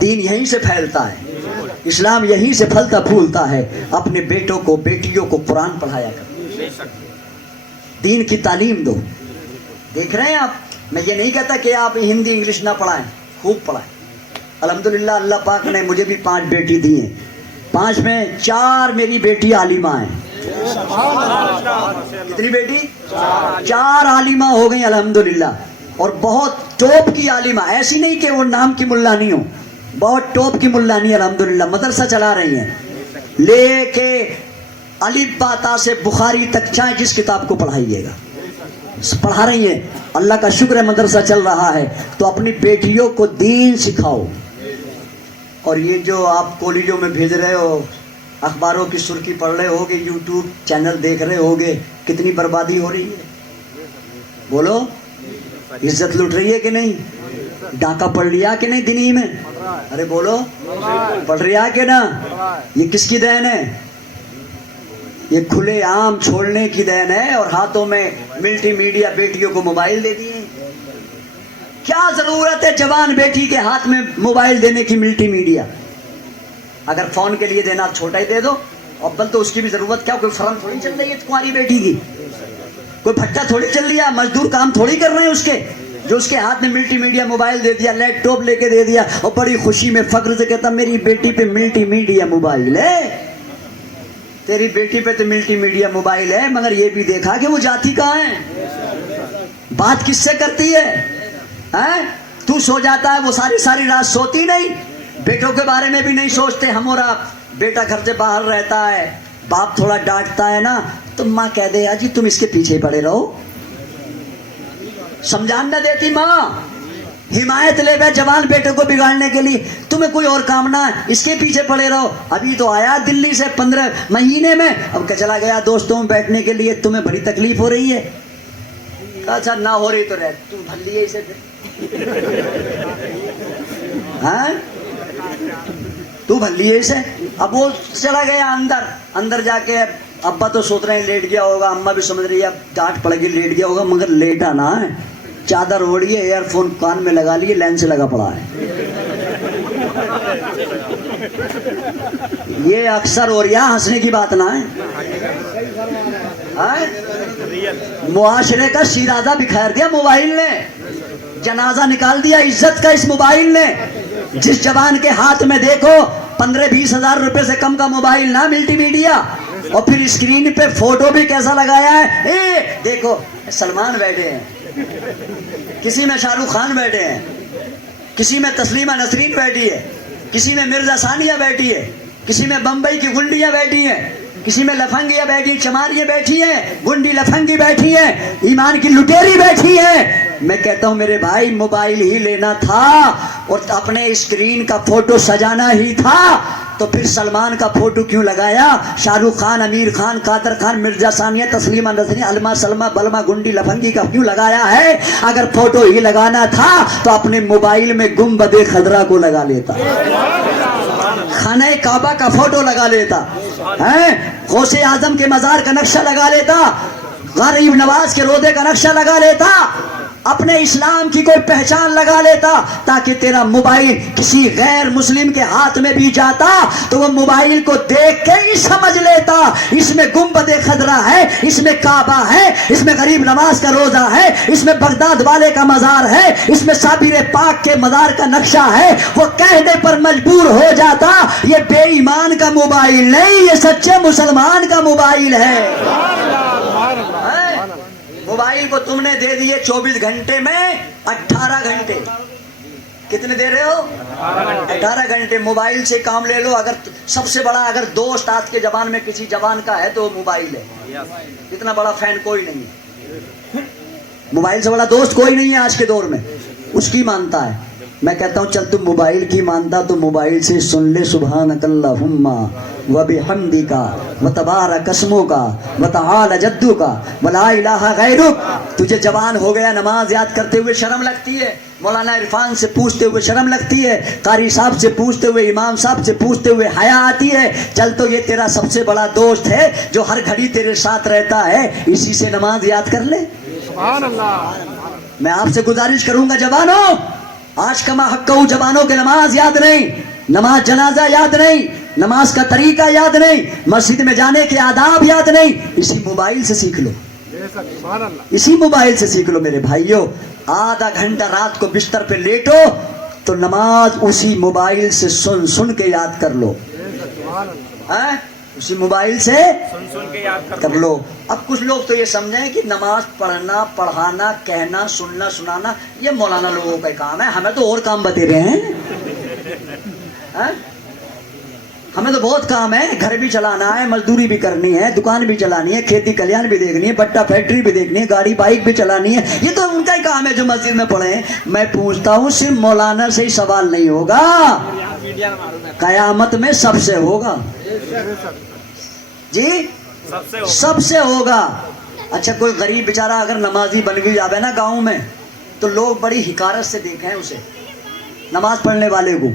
دین یہیں سے پھیلتا ہے, اسلام یہیں سے پھلتا پھولتا ہے. اپنے بیٹوں کو بیٹیوں کو قرآن پڑھایا کرو, دین کی تعلیم دو. دیکھ رہے ہیں آپ, میں یہ نہیں کہتا کہ آپ ہندی انگلش نہ پڑھائیں, خوب پڑھائیں. الحمدللہ اللہ پاک نے مجھے بھی 5 بیٹی دی ہیں, 5 میں 4 میری بیٹی عالمہ ہیں. کتنی بیٹی؟ 4 عالمہ ہو گئی الحمدللہ, اور بہت ٹاپ کی عالمہ, ایسی نہیں کہ وہ نام کی ملا نہیں ہو, بہت ٹاپ کی ملا نہیں. الحمدللہ مدرسہ چلا رہی ہیں, لے کے الف با تا سے بخاری تک چاہے جس کتاب کو پڑھائیے گا پڑھا رہی ہیں. اللہ کا شکر ہے مدرسہ چل رہا ہے. تو اپنی بیٹیوں کو دین سکھاؤ. اور یہ جو آپ کالجوں میں بھیج رہے ہو, اخباروں کی سرخی پڑھ رہے ہوگے, یوٹیوب چینل دیکھ رہے ہوگے, کتنی بربادی ہو رہی ہے. بولو, عزت لٹ رہی ہے کہ نہیں؟ ڈاکہ پڑھ لیا کہ نہیں دینی میں؟ ارے بولو, پڑھ رہا کہ نا؟ یہ کس کی دین ہے؟ یہ کھلے عام چھوڑنے کی دین ہے. اور ہاتھوں میں ملٹی میڈیا بیٹیوں کو موبائل دے دیے. کیا ضرورت ہے جوان بیٹی کے ہاتھ میں موبائل دینے کی؟ ملٹی میڈیا اگر فون کے لیے دینا چھوٹا ہی دے دو. ابل تو اس کی بھی ضرورت کیا, کوئی فرم تھوڑی چل رہی ہے تمہاری بیٹی کی, کوئی بھٹا تھوڑی چل رہی ہے, مزدور کام تھوڑی کر رہے ہیں اس کے, جو اس کے ہاتھ میں ملٹی میڈیا موبائل دے دیا, لیپ ٹاپ لے کے دے دیا, اور بڑی خوشی میں فخر سے کہتا میری بیٹی پہ ملٹی میڈیا موبائل ہے. تیری بیٹی پہ تو ملٹی میڈیا موبائل ہے, مگر یہ بھی دیکھا کہ وہ جاتی کہاں ہے, بات کس سے کرتی ہے؟ تو سو جاتا ہے, وہ ساری رات سوتی نہیں. بیٹوں کے بارے میں بھی نہیں سوچتے ہم اور آپ. بیٹا گھر سے باہر رہتا ہے, باپ تھوڑا ڈانٹتا ہے نا, تو ماں کہہ دے جی تم اس کے پیچھے پڑے رہو. سمجھان نہ دیتی ماں, حمایت لے گئے جوان بیٹے کو بگاڑنے کے لیے, تمہیں کوئی اور کام نہ ہے, اس کے پیچھے پڑے رہو. ابھی تو آیا دلی سے 15 مہینے میں, اب کہ چلا گیا دوستوں میں بیٹھنے کے لیے, تمہیں بڑی تکلیف ہو رہی ہے. اچھا نہ ہو رہی تو رہ, تم بھلی ہے اسے پھر, تو بھلی ہے اسے. اب وہ چلا گیا اندر جا کے, ابا تو سوچ رہے ہیں لیٹ گیا ہوگا, اماں بھی سمجھ رہی ہے اب ڈانٹ پڑے گی لیٹ گیا ہوگا, مگر لیٹا نہ ہے, چادر اوڑی ہے, ایئر فون کان میں لگا لیے, لین سے لگا پڑا ہے. یہ اکثر اور یہاں ہنسنے کی بات نہ ہے. معاشرے کا شیرازہ بکھیر دیا موبائل نے, جنازہ نکال دیا عزت کا اس موبائل نے. جس جوان کے ہاتھ میں دیکھو 15-20 ہزار روپے سے کم کا موبائل نہ ملٹی میڈیا, اور پھر اسکرین پہ فوٹو بھی کیسا لگایا ہے, دیکھو سلمان بیٹھے ہیں, کسی میں شاہ رخ خان بیٹھے ہیں, کسی میں تسلیمہ نسرین بیٹھی ہے, کسی میں مرزا ثانیہ بیٹھی ہے, کسی میں بمبئی کی گنڈیاں بیٹھی ہیں, کسی میں لفنگیاں بیٹھی, چماریاں بیٹھی ہیں, گنڈی لفنگی بیٹھی ہیں, ایمان کی لٹیری بیٹھی ہیں. میں کہتا ہوں میرے بھائی موبائل ہی لینا تھا اور اپنے اسکرین کا فوٹو سجانا ہی تھا, تو پھر سلمان کا فوٹو کیوں لگایا, شاہ رخ خان, امیر خان, قادر خان, مرزا ثانیہ, تسلیمہ نسرین, علمہ سلمہ, بلمہ, گنڈی لفنگی کا کیوں لگایا ہے؟ اگر فوٹو ہی لگانا تھا تو اپنے موبائل میں گنبد خضرا کو لگا لیتا, خانہ کعبہ کا فوٹو لگا لیتا, غوث اعظم کے مزار کا نقشہ لگا لیتا, غریب نواز کے روضے کا نقشہ لگا لیتا, اپنے اسلام کی کوئی پہچان لگا لیتا, تاکہ تیرا موبائل کسی غیر مسلم کے ہاتھ میں بھی جاتا تو وہ موبائل کو دیکھ کے ہی سمجھ لیتا اس میں گنبد خضرا ہے, اس میں کعبہ ہے, اس میں غریب نواز کا روزہ ہے, اس میں بغداد والے کا مزار ہے, اس میں صابر پاک کے مزار کا نقشہ ہے. وہ کہنے پر مجبور ہو جاتا یہ بے ایمان کا موبائل نہیں, یہ سچے مسلمان کا موبائل ہے. موبائل کو تم نے دے دیے 24 گھنٹے میں 18 گھنٹے. کتنے دے رہے ہو؟ 18 گھنٹے. موبائل سے کام لے لو. اگر سب سے بڑا اگر دوست آج کے زبان میں کسی جوان کا ہے تو موبائل ہے. اتنا بڑا فین کوئی نہیں ہے. موبائل سے بڑا دوست کوئی نہیں ہے آج کے دور میں, اس کی مانتا ہے. میں کہتا ہوں چل تم موبائل کی مانتا تو موبائل سے سن لے سبحانک اللہم و بحمدک و تبارک اسمک و تعالی جدک و لا الہ غیرک. تجھے جوان ہو گیا, نماز یاد کرتے ہوئے شرم لگتی ہے, مولانا عرفان سے پوچھتے ہوئے شرم لگتی ہے, قاری صاحب سے پوچھتے ہوئے, امام صاحب سے پوچھتے ہوئے حیا آتی ہے. چل تو یہ تیرا سب سے بڑا دوست ہے جو ہر گھڑی تیرے ساتھ رہتا ہے, اسی سے نماز یاد کر لے. سبحان اللہ. میں آپ سے گزارش کروں گا جوانوں, آج کما حقہ جوانوں کے نماز یاد نہیں، نماز جنازہ یاد نہیں، نماز کا طریقہ یاد نہیں، مسجد میں جانے کے آداب یاد نہیں. اسی موبائل سے سیکھ لو، اسی موبائل سے سیکھ لو میرے بھائیوں. آدھا گھنٹہ رات کو بستر پہ لیٹو تو نماز اسی موبائل سے سن سن کے یاد کر لو، اسی موبائل سے کر لو. اب کچھ لوگ تو یہ سمجھیں کہ نماز پڑھنا، پڑھانا، کہنا، سننا، سنانا یہ مولانا لوگوں کا کام ہے، ہمیں تو اور کام بتے رہے ہیں. ہمیں تو بہت کام ہے، گھر بھی چلانا ہے، مزدوری بھی کرنی ہے، دکان بھی چلانی ہے، کھیتی کلیان بھی دیکھنی ہے، بٹا فیکٹری بھی دیکھنی ہے، گاڑی بائک بھی چلانی ہے. یہ تو ان کا ہی کام ہے جو مسجد میں پڑھے ہیں. میں پوچھتا ہوں صرف مولانا سے ہی سوال نہیں ہوگا، قیامت میں سب سے ہوگا. جی سب سے ہوگا. اچھا کوئی غریب بیچارہ اگر نمازی بن گئی جاوے نا گاؤں میں تو لوگ بڑی حکارت سے دیکھیں اسے، نماز پڑھنے والے کو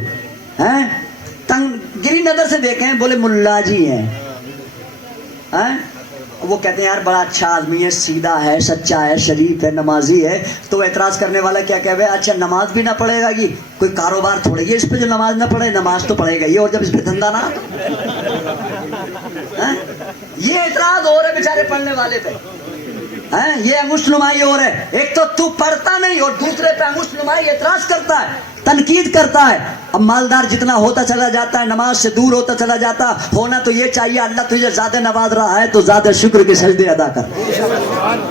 ہیں تنگ گری نظر سے دیکھیں، بولے ملا جی ہیں. وہ کہتے ہیں یار بڑا اچھا آدمی ہے، سیدھا ہے، سچا ہے، شریف ہے، نمازی ہے. تو اعتراض کرنے والا کیا کہے، اچھا نماز بھی نہ پڑھے گا، یہ کوئی کاروبار تھوڑے یہ اس پہ جو نماز نہ پڑھے، نماز تو پڑھے گا یہ، اور جب اس پہ دھندا نہ. یہ اعتراض ہو رہے بیچارے پڑھنے والے پہ، یہ انگشت نمائی ہو رہے. ایک تو پڑھتا نہیں اور دوسرے پہ انگشت نمائی اعتراض کرتا ہے، تنقید کرتا ہے. اب مالدار جتنا ہوتا چلا جاتا ہے، نماز سے دور ہوتا چلا جاتا. ہونا تو یہ چاہیے اللہ تجھے زیادہ نواز رہا ہے تو زیادہ شکر کے سجدے ادا کر،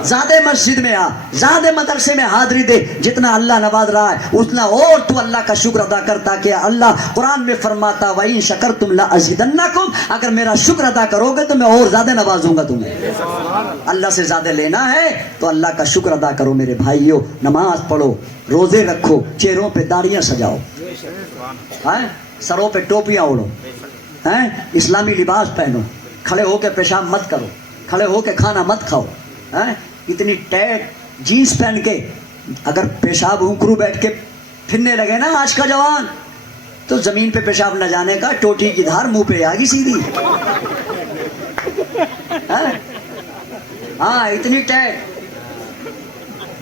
زیادہ مسجد میں آ، زیادہ مدرسے میں حاضری دے. جتنا اللہ نواز رہا ہے اتنا اور تو اللہ کا شکر ادا کر، تاکہ اللہ قرآن میں فرماتا وَإِن شَكَرْتُمْ لَأَزِيدَنَّكُمْ، اگر میرا شکر ادا کرو گے تو میں اور زیادہ نوازوں گا تمہیں. اللہ سے زیادہ لینا ہے تو اللہ کا شکر ادا کرو میرے بھائیوں. نماز پڑھو، روزے رکھو، چہروں پہ داڑیاں سجاؤ، سروں پہ ٹوپیاں اوڑھو، اسلامی لباس پہنو، کھڑے ہو کے پیشاب مت کرو، کھڑے ہو کے کھانا مت کھاؤ. اتنی ٹیٹ جینس پہن کے اگر پیشاب ہنکرو بیٹھ کے پھرنے لگے نا آج کا جوان تو زمین پہ پیشاب نہ جانے کا ٹوٹی کی دھار منہ پہ آ گئی سیدھی. ہاں اتنی ٹیٹ.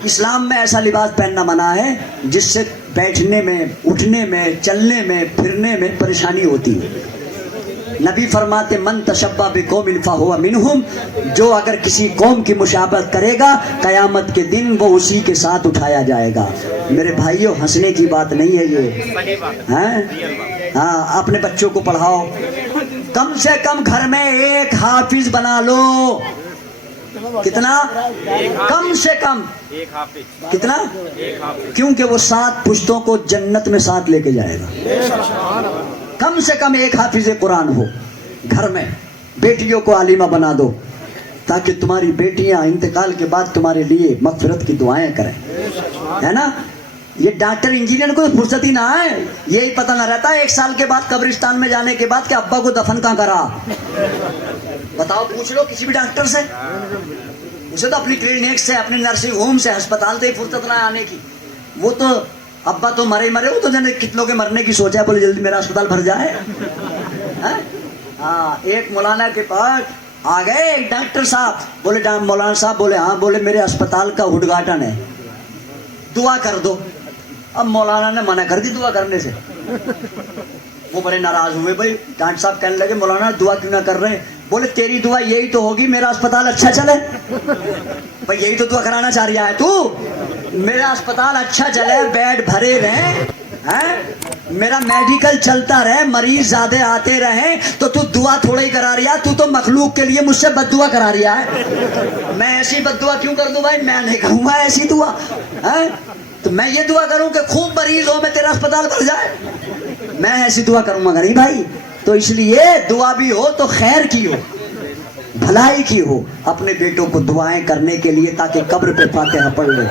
اسلام میں ایسا لباس پہننا منع ہے جس سے بیٹھنے میں، اٹھنے میں، چلنے میں، پھرنے میں پریشانی ہوتی ہے. نبی فرماتے من تشبہ بقوم فہو منہم، جو اگر کسی قوم کی مشابہت کرے گا قیامت کے دن وہ اسی کے ساتھ اٹھایا جائے گا. میرے بھائیوں ہنسنے کی بات نہیں ہے یہ. ہاں اپنے بچوں کو پڑھاؤ، کم سے کم گھر میں ایک حافظ بنا لو. کتنا؟ کم سے کم کتنا؟ کیونکہ وہ 7 پشتوں کو جنت میں ساتھ لے کے جائے گا. کم سے کم ایک حافظ قرآن ہو گھر میں. بیٹیوں کو عالمہ بنا دو تاکہ تمہاری بیٹیاں انتقال کے بعد تمہارے لیے مغفرت کی دعائیں کریں، ہے نا. یہ ڈاکٹر انجینئر کو فرصت ہی نہ ہے، یہی پتہ نہ رہتا 1 سال کے بعد قبرستان میں جانے کے بعد کہ ابا کو دفن کہاں کرا. بتاؤ، پوچھ لو کسی بھی ڈاکٹر سے، اسے تو اپنی کلینک سے، اپنے نرسنگ ہوم سے، ہسپتال سے ہی فرصت نہ آنے کی. وہ تو ابا تو مرے وہ تو جانے کتنوں کے مرنے کی سوچا ہے، بولے جلدی میرا اسپتال بھر جائے. ہاں ایک مولانا کے پاس آ گئے ایک ڈاکٹر صاحب، بولے مولانا صاحب، بولے ہاں، بولے میرے اسپتال کا اُدگھاٹن ہے، دعا کر دو. اب مولانا نے منع کر دی دعا کرنے سے. وہ بڑے ناراض ہوئے. بھائی ڈاکٹر صاحب کہنے لگے مولانا دعا کیوں نہ کر رہے ہیں؟ بولے تیری دعا یہی تو ہوگی میرا اسپتال اچھا چلے. بھائی یہی تو دعا کرانا چاہ رہا ہے تو، میرا اسپتال اچھا چلے، بیڈ بھرے رہیں، میرا میڈیکل چلتا رہے، مریض زیادہ آتے رہیں، تو دعا تھوڑا ہی کرا رہا ہے. تو مخلوق کے لیے مجھ سے بد دعا کرا رہا ہے. میں ایسی بد دعا کیوں کر دوں بھائی؟ میں نہیں کہوں گا ایسی دعا. تو میں یہ دعا کروں کہ خوب مریض ہو، میں تیرا اسپتال بھر جائے؟ میں ایسی دعا کروں گا نہیں بھائی. تو اس لیے دعا بھی ہو تو خیر کی ہو، بھلائی کی ہو. اپنے بیٹوں کو دعائیں کرنے کے لیے تاکہ قبر پہ فاتحہ پڑھ لو.